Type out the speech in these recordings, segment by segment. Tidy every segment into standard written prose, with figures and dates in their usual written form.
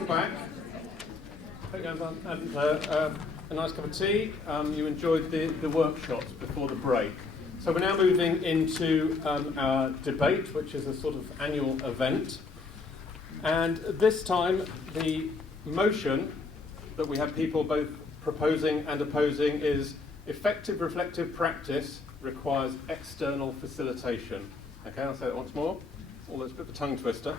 welcome back. Hope you had a nice cup of tea. You enjoyed the workshops before the break. So we're now moving into our debate, which is a sort of annual event. And this time, the motion that we have people both proposing and opposing is effective reflective practice requires external facilitation. Okay, I'll say that once more. Although it's a bit of a tongue twister.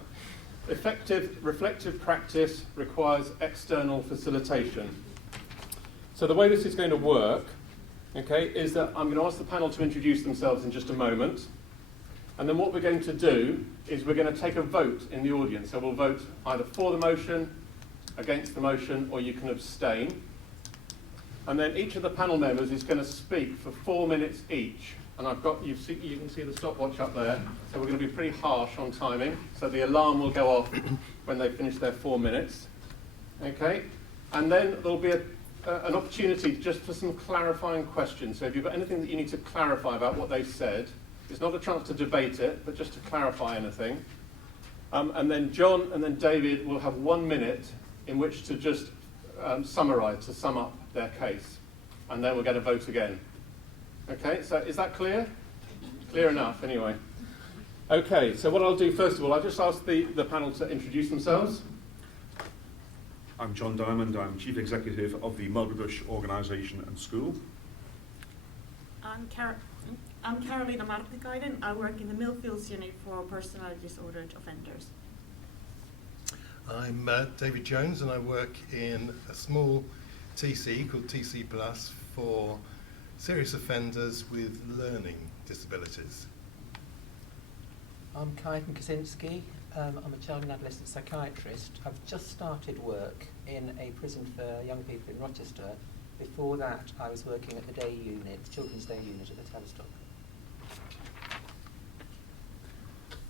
Effective reflective practice requires external facilitation. So the way this is going to work, okay, is that I'm going to ask the panel to introduce themselves in just a moment. And then what we're going to do is we're going to take a vote in the audience. So we'll vote either for the motion, against the motion, or you can abstain. And then each of the panel members is going to speak for 4 minutes each. And you can see the stopwatch up there. So we're going to be pretty harsh on timing. So the alarm will go off when they finish their 4 minutes. Okay? And then there'll be an opportunity just for some clarifying questions. So if you've got anything that you need to clarify about what they've said, it's not a chance to debate it, but just to clarify anything. And then John and then David will have 1 minute in which to just sum up their case. And then we'll get a vote again. Okay, so is that clear? Clear enough, anyway. Okay, so what I'll do first of all, I'll just ask the panel to introduce themselves. I'm John Diamond, I'm Chief Executive of the Mulberry Organisation and School. I'm Karolina Martikainen. I work in the Millfields Unit for Personality Disordered Offenders. I'm David Jones, and I work in a small TC called TC Plus for serious offenders with learning disabilities. I'm Kajetan Kasinski. I'm a child and adolescent psychiatrist. I've just started work in a prison for young people in Rochester. Before that, I was working at the day unit, children's day unit at the Tavistock.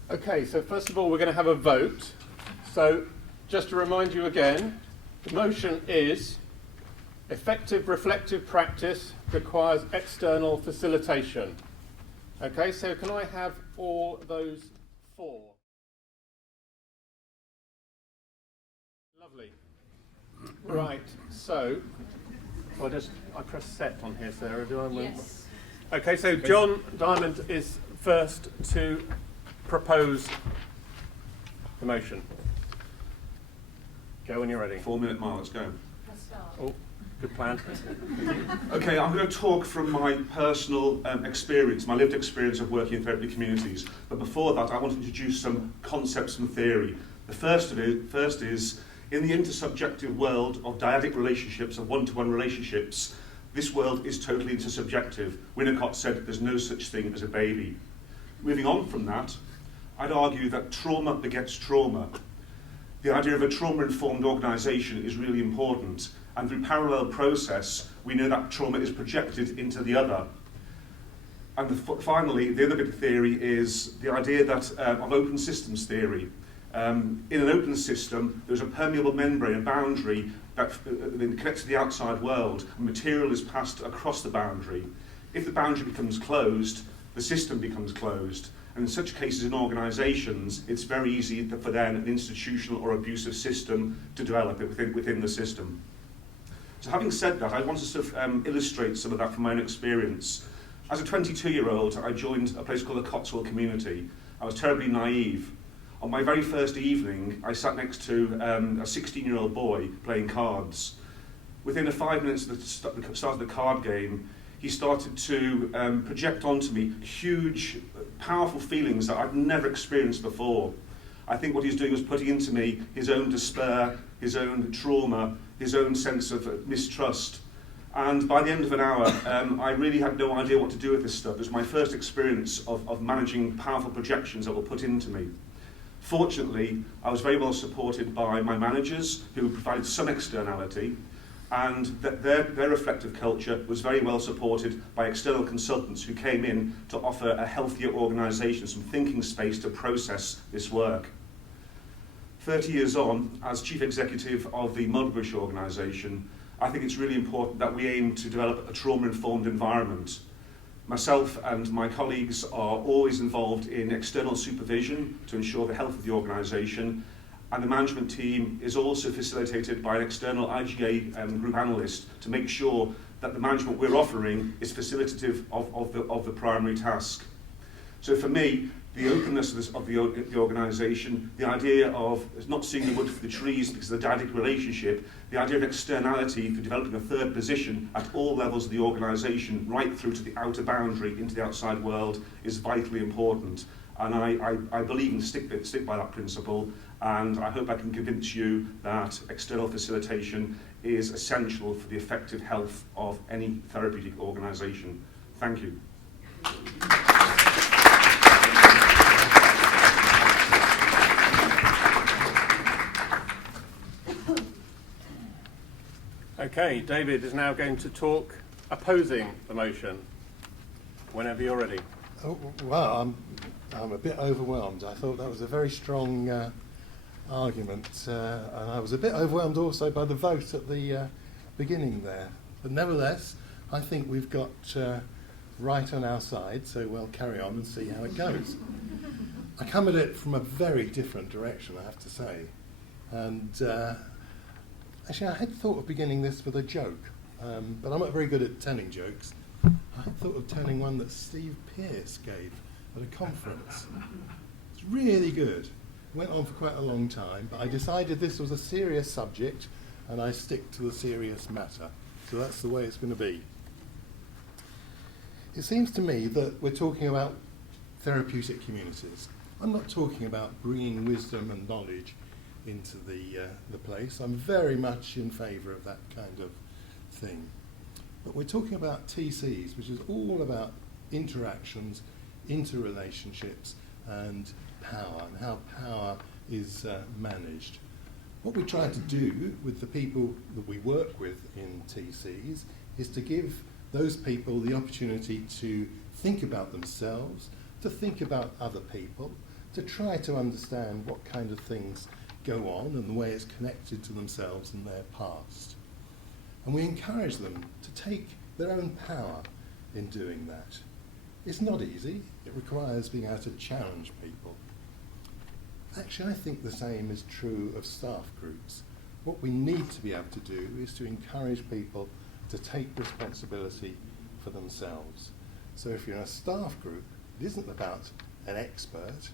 Okay, so first of all, we're going to have a vote. So just to remind you again, the motion is effective reflective practice requires external facilitation. Okay, so can I have all those four? Lovely. Right, so I press set on here, Sarah, do I? Yes. Okay, so John Diamond is first to propose the motion. Go when you're ready. 4 minute mark, let's go. Oh, good plan. Okay, I'm going to talk from my personal experience, my lived experience of working in therapy communities. But before that, I want to introduce some concepts and theory. The first is, in the intersubjective world of dyadic relationships, of one-to-one relationships, this world is totally intersubjective. Winnicott said there's no such thing as a baby. Moving on from that, I'd argue that trauma begets trauma. The idea of a trauma-informed organisation is really important, and through parallel process, we know that trauma is projected into the other. And finally, the other bit of theory is the idea that of open systems theory. In an open system, there's a permeable membrane, a boundary that connects to the outside world, and material is passed across the boundary. If the boundary becomes closed, the system becomes closed. And in such cases in organisations, it's very easy for then an institutional or abusive system to develop within the system. So having said that, I want to sort of illustrate some of that from my own experience. As a 22-year-old, I joined a place called the Cotswold Community. I was terribly naive. On my very first evening, I sat next to a 16-year-old boy playing cards. Within 5 minutes of the start of the card game, he started to project onto me huge, powerful feelings that I'd never experienced before. I think what he's doing was putting into me his own despair, his own trauma, his own sense of mistrust. And by the end of an hour, I really had no idea what to do with this stuff. It was my first experience of managing powerful projections that were put into me. Fortunately, I was very well supported by my managers, who provided some externality, and their reflective culture was very well supported by external consultants who came in to offer a healthier organisation, some thinking space to process this work. 30 years on, as Chief Executive of the Mulberry Organisation, I think it's really important that we aim to develop a trauma-informed environment. Myself and my colleagues are always involved in external supervision to ensure the health of the organisation, and the management team is also facilitated by an external IGA group analyst to make sure that the management we're offering is facilitative of the primary task. So for me, the openness of the organisation, the idea of not seeing the wood for the trees because of the dyadic relationship, the idea of externality for developing a third position at all levels of the organisation, right through to the outer boundary into the outside world, is vitally important. And I believe and stick by that principle, and I hope I can convince you that external facilitation is essential for the effective health of any therapeutic organisation. Thank you. Okay, David is now going to talk opposing the motion. Whenever you're ready. Oh, well, I'm a bit overwhelmed. I thought that was a very strong argument, and I was a bit overwhelmed also by the vote at the beginning there. But nevertheless, I think we've got right on our side, so we'll carry on and see how it goes. I come at it from a very different direction, I have to say. And actually, I had thought of beginning this with a joke, but I'm not very good at telling jokes. I had thought of telling one that Steve Pearce gave at a conference. It's really good. Went on for quite a long time, but I decided this was a serious subject and I stick to the serious matter. So that's the way it's going to be. It seems to me that we're talking about therapeutic communities. I'm not talking about bringing wisdom and knowledge into the place. I'm very much in favour of that kind of thing. But we're talking about TCs, which is all about interactions, interrelationships, and power, and how power is managed. What we try to do with the people that we work with in TCs is to give those people the opportunity to think about themselves, to think about other people, to try to understand what kind of things go on and the way it's connected to themselves and their past. And we encourage them to take their own power in doing that. It's not easy. It requires being able to challenge people. Actually, I think the same is true of staff groups. What we need to be able to do is to encourage people to take responsibility for themselves. So if you're in a staff group, it isn't about an expert,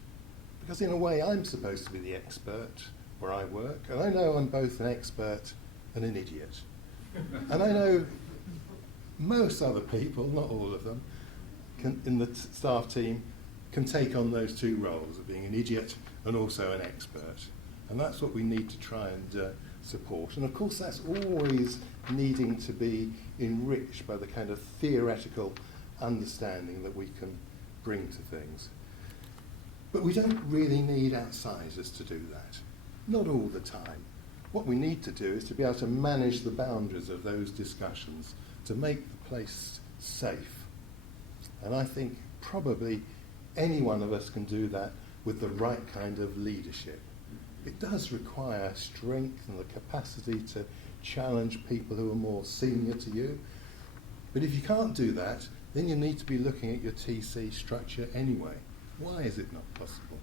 because in a way I'm supposed to be the expert where I work, and I know I'm both an expert and an idiot. And I know most other people, not all of them, in the staff team can take on those two roles of being an idiot and also an expert. And that's what we need to try and support. And of course that's always needing to be enriched by the kind of theoretical understanding that we can bring to things. But we don't really need outsiders to do that. Not all the time. What we need to do is to be able to manage the boundaries of those discussions, to make the place safe. And I think probably any one of us can do that with the right kind of leadership. It does require strength and the capacity to challenge people who are more senior to you. But if you can't do that, then you need to be looking at your TC structure anyway. Why is it not possible?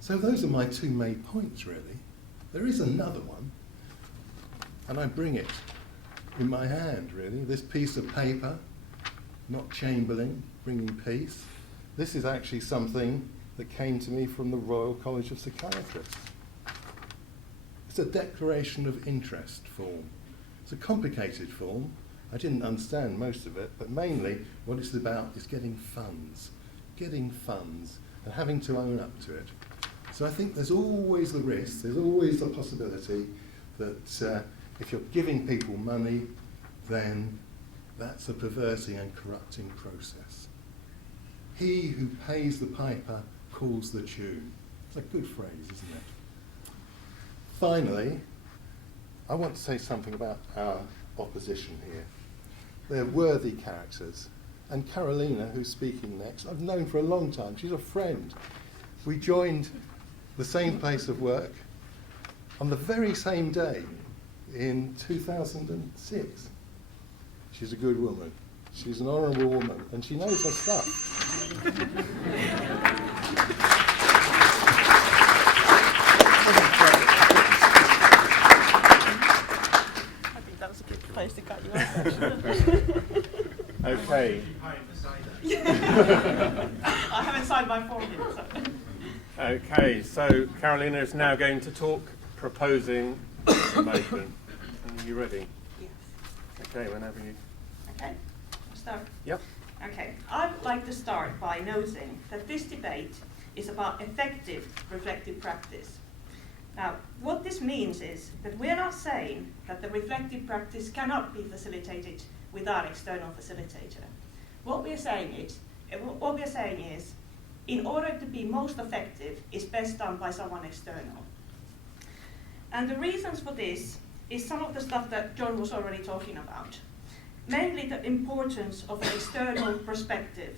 So those are my two main points, really. There is another one, and I bring it in my hand, really. This piece of paper, not Chamberlain, bringing peace. This is actually something that came to me from the Royal College of Psychiatrists. It's a declaration of interest form. It's a complicated form. I didn't understand most of it, but mainly what it's about is getting funds and having to own up to it. So I think there's always the risk, there's always the possibility that if you're giving people money, then that's a perverting and corrupting process. He who pays the piper calls the tune. It's a good phrase, isn't it? Finally, I want to say something about our opposition here. They're worthy characters. And Karolina, who's speaking next, I've known for a long time. She's a friend. We joined the same place of work on the very same day in 2006. She's a good woman. She's an honourable woman, and she knows her stuff. Okay. I haven't signed my form yet. So. Okay, so Karolina is now going to talk proposing the motion. Are you ready? Yes. Okay, whenever you... Okay, I'll start. Yep. Okay, I would like to start by noting that this debate is about effective reflective practice. Now, what this means is that we're not saying that the reflective practice cannot be facilitated without external facilitator. What we're saying is, in order to be most effective, it's best done by someone external. And the reasons for this is some of the stuff that John was already talking about. Mainly the importance of an external perspective.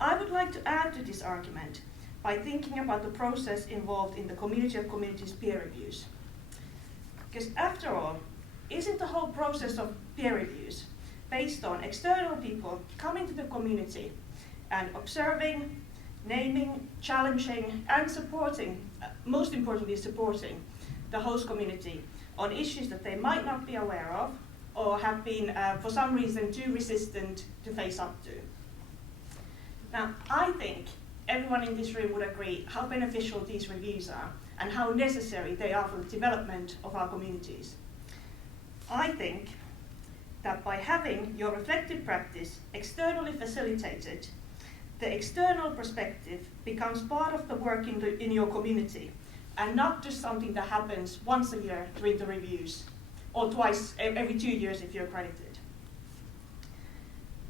I would like to add to this argument by thinking about the process involved in the community of communities peer reviews. Because after all, isn't the whole process of peer reviews based on external people coming to the community and observing, naming, challenging, and supporting, most importantly supporting, the host community on issues that they might not be aware of or have been, for some reason, too resistant to face up to. Now, I think everyone in this room would agree how beneficial these reviews are and how necessary they are for the development of our communities. I think that by having your reflective practice externally facilitated, the external perspective becomes part of the work in your community and not just something that happens once a year during the reviews or twice every 2 years if you're accredited.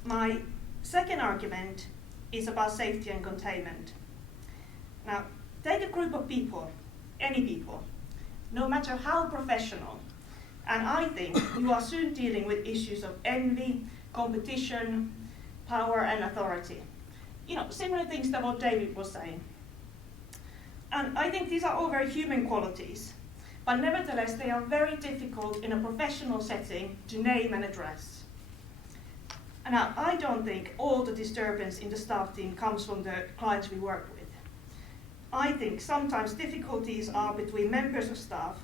My second argument is about safety and containment. Now, take a group of people, any people, no matter how professional, and I think you are soon dealing with issues of envy, competition, power, and authority. You know, similar things to what David was saying. And I think these are all very human qualities, but nevertheless, they are very difficult in a professional setting to name and address. And now, I don't think all the disturbance in the staff team comes from the clients we work with. I think sometimes difficulties are between members of staff,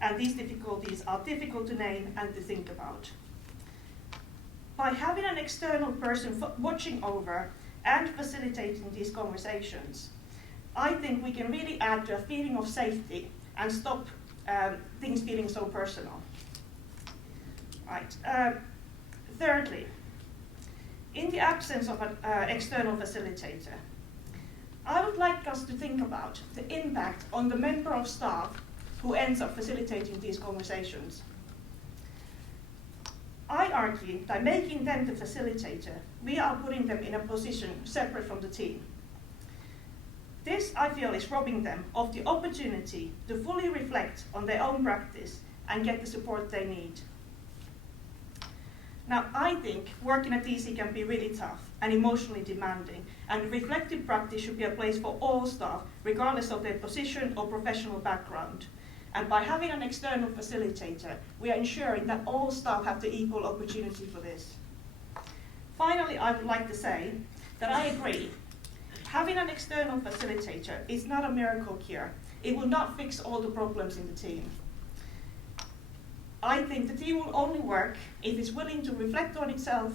and these difficulties are difficult to name and to think about. By having an external person watching over and facilitating these conversations, I think we can really add to a feeling of safety and stop things feeling so personal. Right. Thirdly, in the absence of an external facilitator, I would like us to think about the impact on the member of staff who ends up facilitating these conversations. I argue that making them the facilitator, we are putting them in a position separate from the team. This, I feel, is robbing them of the opportunity to fully reflect on their own practice and get the support they need. Now, I think working at DC can be really tough and emotionally demanding, and reflective practice should be a place for all staff, regardless of their position or professional background. And by having an external facilitator, we are ensuring that all staff have the equal opportunity for this. Finally, I would like to say that I agree. Having an external facilitator is not a miracle cure. It will not fix all the problems in the team. I think the team will only work if it's willing to reflect on itself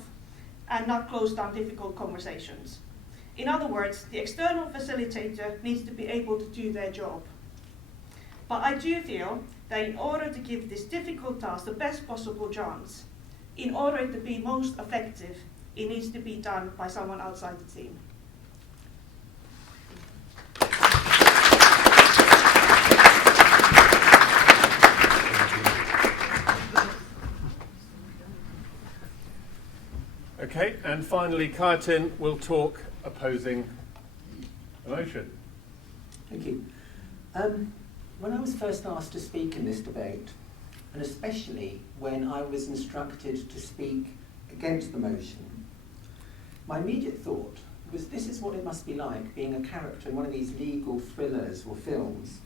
and not close down difficult conversations. In other words, the external facilitator needs to be able to do their job. But I do feel that in order to give this difficult task the best possible chance, in order to be most effective, it needs to be done by someone outside the team. Okay, and finally, Kajetan will talk opposing the motion. Thank you. When I was first asked to speak in this debate, and especially when I was instructed to speak against the motion, my immediate thought was this is what it must be like being a character in one of these legal thrillers or films,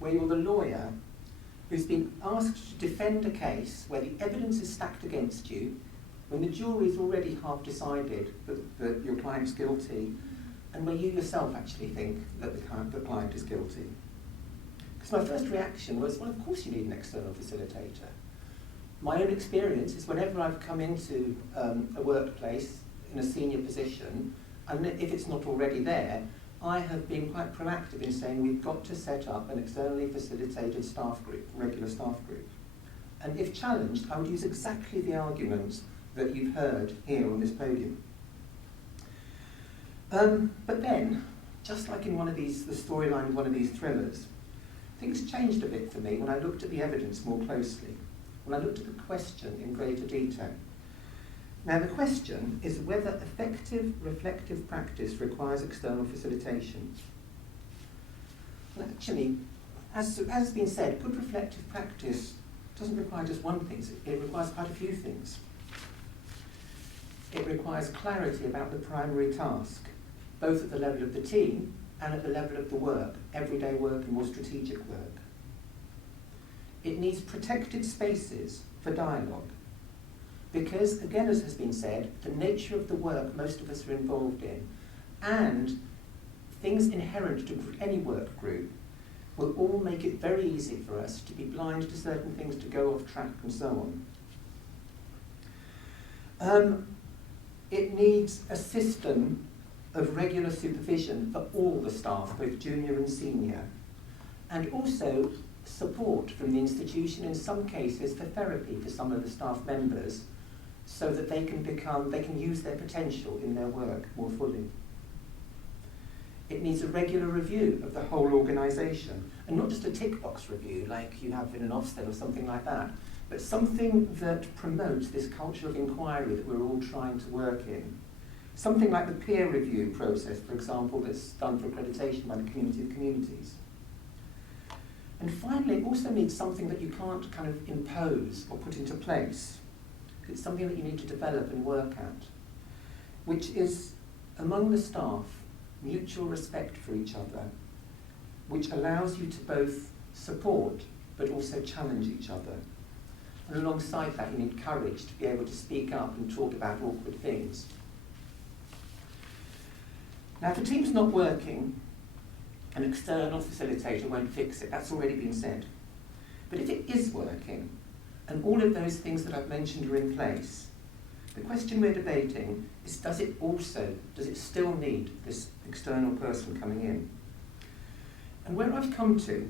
where you're the lawyer who's been asked to defend a case where the evidence is stacked against you, when the jury's already half decided that your client's guilty, and where you yourself actually think that the client is guilty. Because my first reaction was, well, of course you need an external facilitator. My own experience is whenever I've come into a workplace in a senior position, and if it's not already there, I have been quite proactive in saying we've got to set up an externally facilitated staff group, regular staff group. And if challenged, I would use exactly the arguments that you've heard here on this podium. But then, just like in the storyline of one of these thrillers, things changed a bit for me when I looked at the evidence more closely, when I looked at the question in greater detail. Now, the question is whether effective reflective practice requires external facilitation. Well, actually, as has been said, good reflective practice doesn't require just one thing, it requires quite a few things. It requires clarity about the primary task, both at the level of the team and at the level of the work, everyday work and more strategic work. It needs protected spaces for dialogue, because, again, as has been said, the nature of the work most of us are involved in, and things inherent to any work group, will all make it very easy for us to be blind to certain things, to go off track and so on. It needs a system of regular supervision for all the staff, both junior and senior, and also support from the institution in some cases for therapy for some of the staff members, so that they can use their potential in their work more fully. It needs a regular review of the whole organisation, and not just a tick box review like you have in an Ofsted or something like that, but something that promotes this culture of inquiry that we're all trying to work in. Something like the peer review process, for example, that's done for accreditation by the Community of Communities. And finally, it also needs something that you can't kind of impose or put into place. It's something that you need to develop and work at, which is, among the staff, mutual respect for each other, which allows you to both support but also challenge each other. And alongside that, you need courage to be able to speak up and talk about awkward things. Now, if a team's not working, an external facilitator won't fix it. That's already been said. But if it is working, and all of those things that I've mentioned are in place, the question we're debating is, does it still need this external person coming in? And where I've come to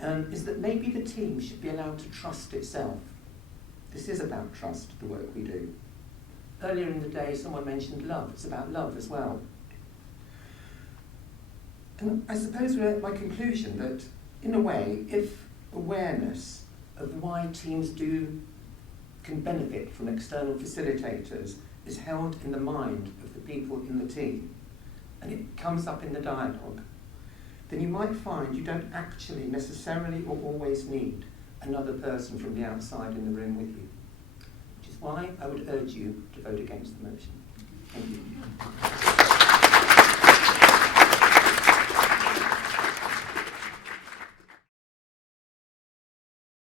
is that maybe the team should be allowed to trust itself. This is about trust, the work we do. Earlier in the day, someone mentioned love. It's about love as well. And I suppose we're at my conclusion that, in a way, if awareness of why teams can benefit from external facilitators is held in the mind of the people in the team, and it comes up in the dialogue, then you might find you don't actually necessarily or always need another person from the outside in the room with you. Which is why I would urge you to vote against the motion. Thank you.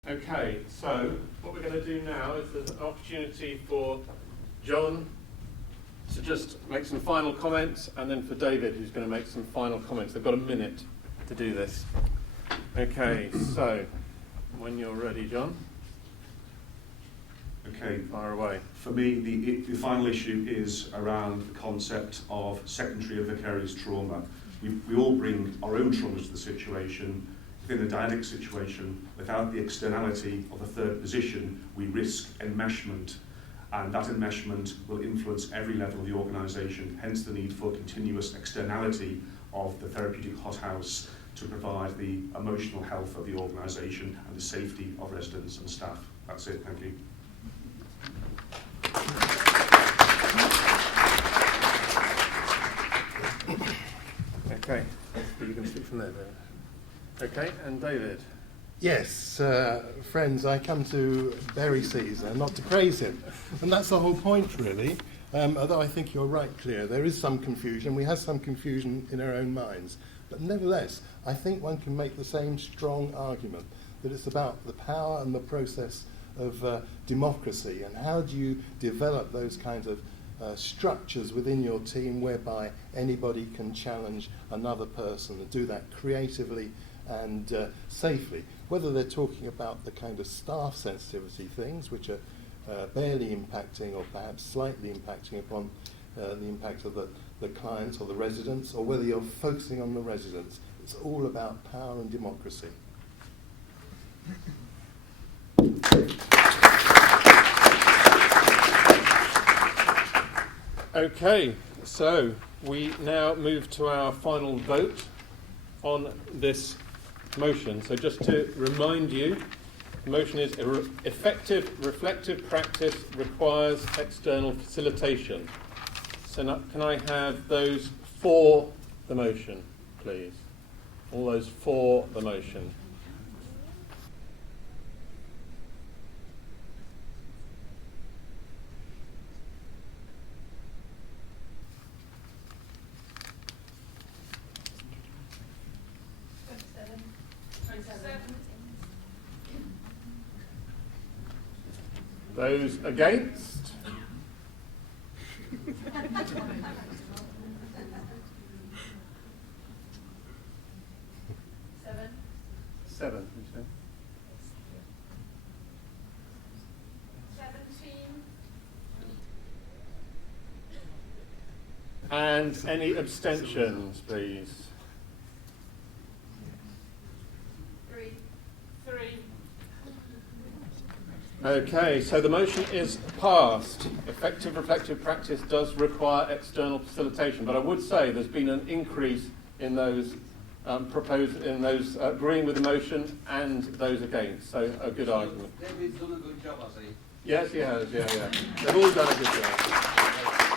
Okay, so what we're going to do now is there's an opportunity for John to just make some final comments, and then for David, who's going to make some final comments. They've got a minute to do this. Okay, so when you're ready, John. Okay. Fire away. For me, the final issue is around the concept of secondary or vicarious trauma. We all bring our own traumas to the situation. Within a dyadic situation, without the externality of a third position, we risk enmeshment, and that enmeshment will influence every level of the organisation, hence the need for continuous externality of the therapeutic hothouse to provide the emotional health of the organisation and the safety of residents and staff. That's it, thank you. Okay, you can speak from there, David. Okay, and David. Yes, friends, I come to bury Caesar, not to praise him. And that's the whole point, really. Although I think you're right, Claire, there is some confusion. We have some confusion in our own minds. But nevertheless, I think one can make the same strong argument that it's about the power and the process of democracy, and how do you develop those kinds of structures within your team whereby anybody can challenge another person and do that creatively and safely. whether they're talking about the kind of staff sensitivity things, which are barely impacting or perhaps slightly impacting upon the impact of the clients or the residents, or whether you're focusing on the residents. It's all about power and democracy. Okay, so we now move to our final vote on this motion. So just to remind you, the motion is effective reflective practice requires external facilitation. So now, can I have those for the motion, please? All those for the motion. Those against? Seven, you say? 17. And any abstentions, please? 3. Okay, so the motion is passed. Effective reflective practice does require external facilitation, but I would say there's been an increase in those agreeing with the motion and those against. So a good argument. David's done a good job, has he? Yes, he has. Yeah. They've all done a good job.